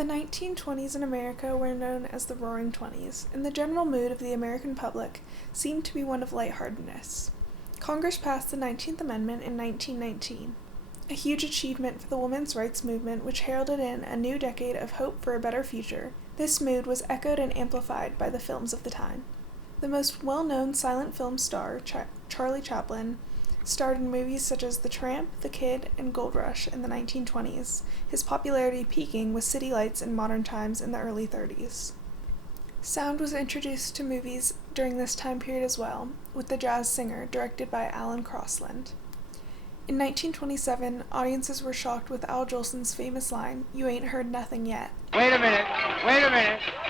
The 1920s in America were known as the Roaring Twenties, and the general mood of the American public seemed to be one of lightheartedness. Congress passed the 19th Amendment in 1919, a huge achievement for the women's rights movement which heralded in a new decade of hope for a better future. This mood was echoed and amplified by the films of the time. The most well-known silent film star, Charlie Chaplin, starred in movies such as The Tramp, The Kid, and Gold Rush in the 1920s, his popularity peaking with City Lights in Modern Times in the early 30s. Sound was introduced to movies during this time period as well, with The Jazz Singer, directed by Alan Crosland. In 1927, audiences were shocked with Al Jolson's famous line, "You ain't heard nothing yet." Wait a minute,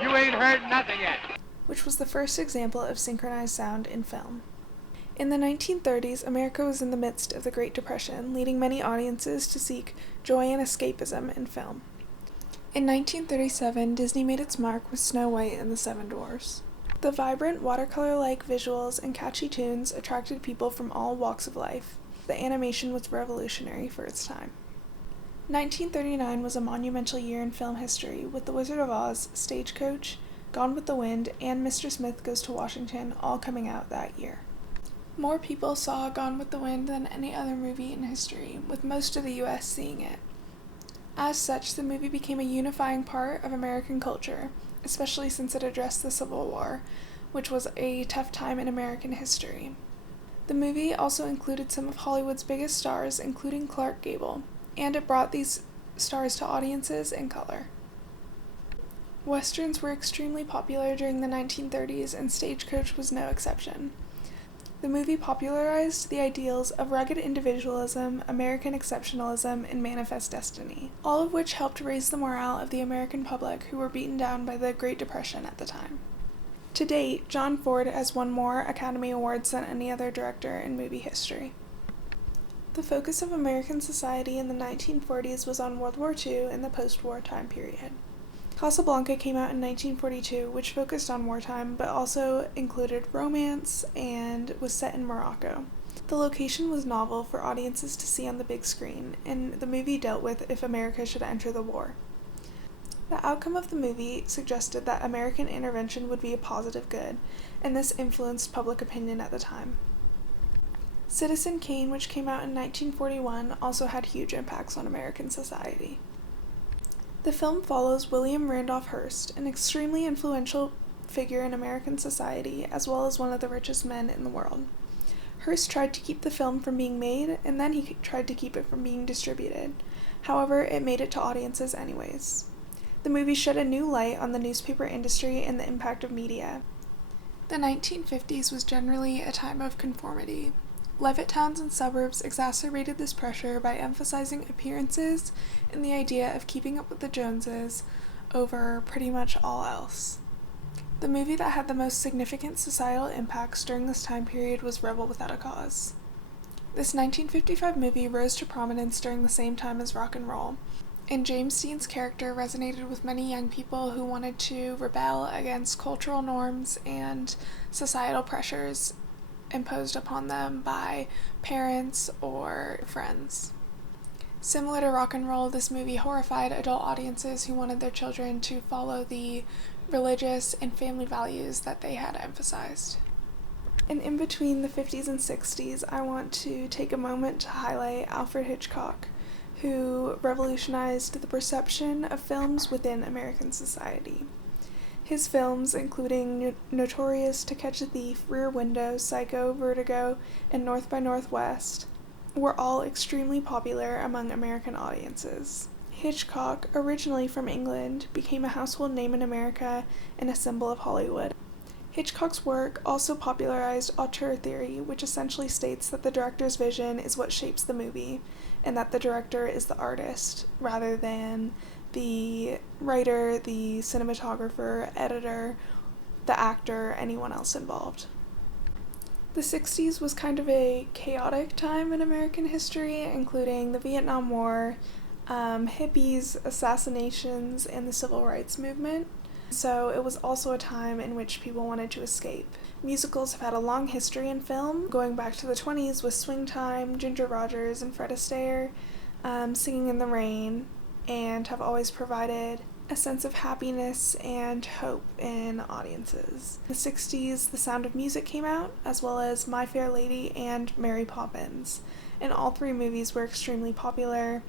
you ain't heard nothing yet. Which was the first example of synchronized sound in film. In the 1930s, America was in the midst of the Great Depression, leading many audiences to seek joy and escapism in film. In 1937, Disney made its mark with Snow White and the Seven Dwarfs. The vibrant, watercolor-like visuals and catchy tunes attracted people from all walks of life. The animation was revolutionary for its time. 1939 was a monumental year in film history, with The Wizard of Oz, Stagecoach, Gone with the Wind, and Mr. Smith Goes to Washington all coming out that year. More people saw Gone with the Wind than any other movie in history, with most of the U.S. seeing it. As such, the movie became a unifying part of American culture, especially since it addressed the Civil War, which was a tough time in American history. The movie also included some of Hollywood's biggest stars, including Clark Gable, and it brought these stars to audiences in color. Westerns were extremely popular during the 1930s, and Stagecoach was no exception. The movie popularized the ideals of rugged individualism, American exceptionalism, and manifest destiny, all of which helped raise the morale of the American public who were beaten down by the Great Depression at the time. To date, John Ford has won more Academy Awards than any other director in movie history. The focus of American society in the 1940s was on World War II and the post-war time period. Casablanca came out in 1942, which focused on wartime, but also included romance and was set in Morocco. The location was novel for audiences to see on the big screen, and the movie dealt with if America should enter the war. The outcome of the movie suggested that American intervention would be a positive good, and this influenced public opinion at the time. Citizen Kane, which came out in 1941, also had huge impacts on American society. The film follows William Randolph Hearst, an extremely influential figure in American society, as well as one of the richest men in the world. Hearst tried to keep the film from being made, and then he tried to keep it from being distributed. However, it made it to audiences anyways. The movie shed a new light on the newspaper industry and the impact of media. The 1950s was generally a time of conformity. Levittowns and suburbs exacerbated this pressure by emphasizing appearances and the idea of keeping up with the Joneses over pretty much all else. The movie that had the most significant societal impacts during this time period was Rebel Without a Cause. This 1955 movie rose to prominence during the same time as rock and roll, and James Dean's character resonated with many young people who wanted to rebel against cultural norms and societal pressures imposed upon them by parents or friends. Similar to rock and roll, this movie horrified adult audiences who wanted their children to follow the religious and family values that they had emphasized. And in between the 50s and 60s, I want to take a moment to highlight Alfred Hitchcock, who revolutionized the perception of films within American society. His films, including Notorious, To Catch a Thief, Rear Window, Psycho, Vertigo, and North by Northwest, were all extremely popular among American audiences. Hitchcock, originally from England, became a household name in America and a symbol of Hollywood. Hitchcock's work also popularized auteur theory, which essentially states that the director's vision is what shapes the movie, and that the director is the artist, rather than the writer, the cinematographer, editor, the actor, anyone else involved. The 60s was kind of a chaotic time in American history, including the Vietnam War, hippies, assassinations, and the Civil Rights Movement. So it was also a time in which people wanted to escape. Musicals have had a long history in film, going back to the 20s with Swing Time, Ginger Rogers, and Fred Astaire, Singing in the Rain, and have always provided a sense of happiness and hope in audiences. In the 60s, The Sound of Music came out, as well as My Fair Lady and Mary Poppins, and all three movies were extremely popular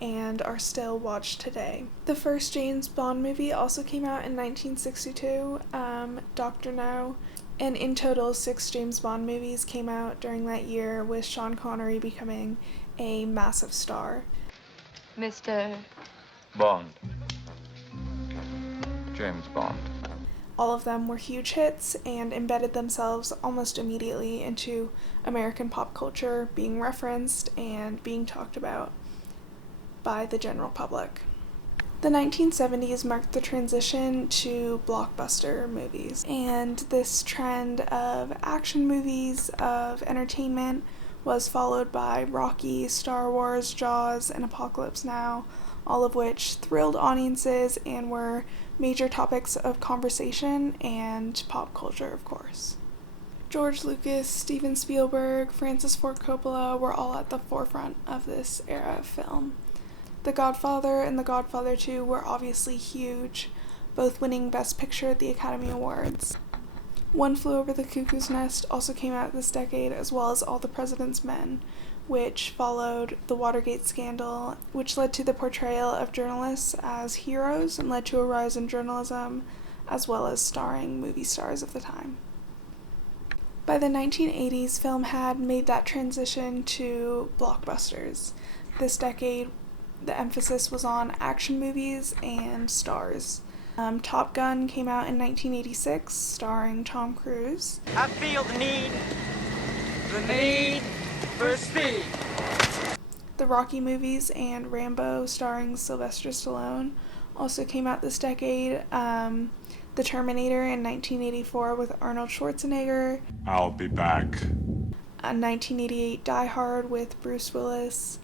and are still watched today. The first James Bond movie also came out in 1962, Dr. No, and in total 6 James Bond movies came out during that year, with Sean Connery becoming a massive star. Mr. Bond. James Bond. All of them were huge hits and embedded themselves almost immediately into American pop culture, being referenced and being talked about by the general public. The 1970s marked the transition to blockbuster movies, and this trend of action movies, of entertainment, was followed by Rocky, Star Wars, Jaws, and Apocalypse Now, all of which thrilled audiences and were major topics of conversation and pop culture, of course. George Lucas, Steven Spielberg, Francis Ford Coppola were all at the forefront of this era of film. The Godfather and The Godfather 2 were obviously huge, both winning Best Picture at the Academy Awards. One Flew Over the Cuckoo's Nest also came out this decade, as well as All the President's Men, which followed the Watergate scandal, which led to the portrayal of journalists as heroes and led to a rise in journalism, as well as starring movie stars of the time. By the 1980s, film had made that transition to blockbusters. This decade, the emphasis was on action movies and stars. Top Gun came out in 1986, starring Tom Cruise. I feel the need for speed. The Rocky movies and Rambo, starring Sylvester Stallone, also came out this decade. The Terminator in 1984 with Arnold Schwarzenegger. I'll be back. 1988 Die Hard with Bruce Willis.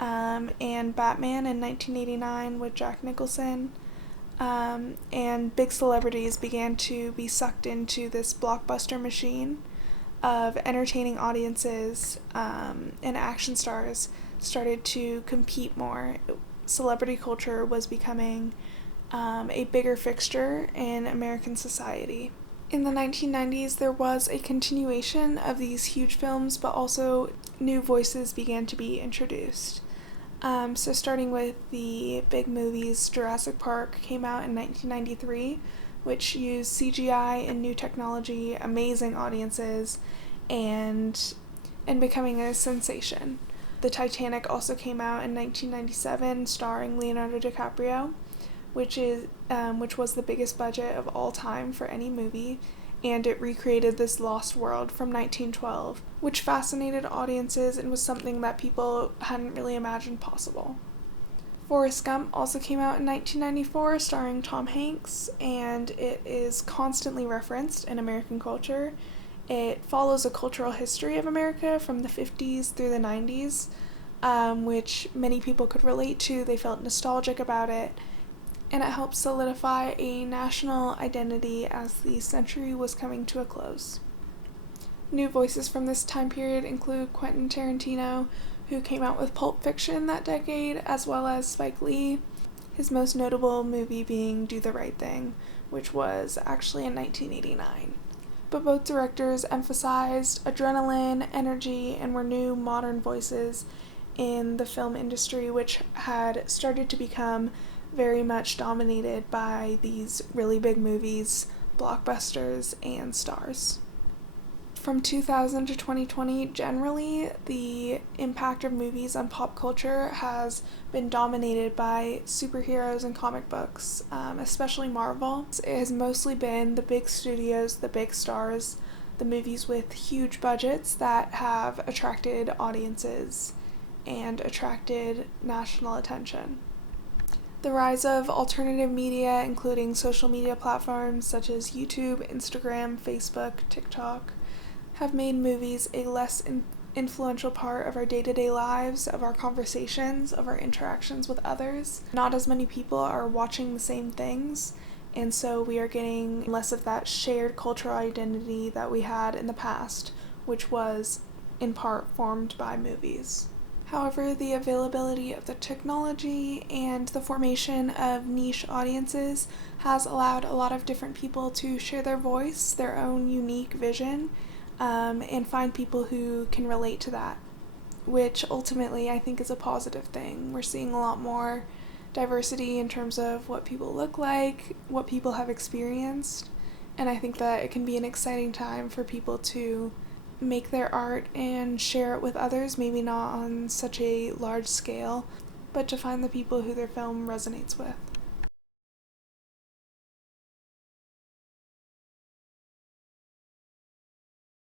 And Batman in 1989 with Jack Nicholson. And big celebrities began to be sucked into this blockbuster machine of entertaining audiences, and action stars started to compete more. Celebrity culture was becoming a bigger fixture in American society. In the 1990s, there was a continuation of these huge films, but also new voices began to be introduced. So starting with the big movies, Jurassic Park came out in 1993, which used CGI and new technology, amazing audiences, and becoming a sensation. The Titanic also came out in 1997, starring Leonardo DiCaprio, which was the biggest budget of all time for any movie, and it recreated this lost world from 1912, which fascinated audiences and was something that people hadn't really imagined possible. Forrest Gump also came out in 1994, starring Tom Hanks, and it is constantly referenced in American culture. It follows a cultural history of America from the 50s through the 90s, which many people could relate to. They felt nostalgic about it, and it helped solidify a national identity as the century was coming to a close. New voices from this time period include Quentin Tarantino, who came out with Pulp Fiction that decade, as well as Spike Lee, his most notable movie being Do the Right Thing, which was actually in 1989. But both directors emphasized adrenaline, energy, and were new modern voices in the film industry, which had started to become very much dominated by these really big movies, blockbusters, and stars. From 2000 to 2020, generally, the impact of movies on pop culture has been dominated by superheroes and comic books, especially Marvel. It has mostly been the big studios, the big stars, the movies with huge budgets that have attracted audiences and attracted national attention. The rise of alternative media, including social media platforms such as YouTube, Instagram, Facebook, TikTok, have made movies a less influential part of our day-to-day lives, of our conversations, of our interactions with others. Not as many people are watching the same things, and so we are getting less of that shared cultural identity that we had in the past, which was in part formed by movies. However, the availability of the technology and the formation of niche audiences has allowed a lot of different people to share their voice, their own unique vision, and find people who can relate to that, which ultimately I think is a positive thing. We're seeing a lot more diversity in terms of what people look like, what people have experienced, and I think that it can be an exciting time for people to make their art and share it with others, maybe not on such a large scale, but to find the people who their film resonates with.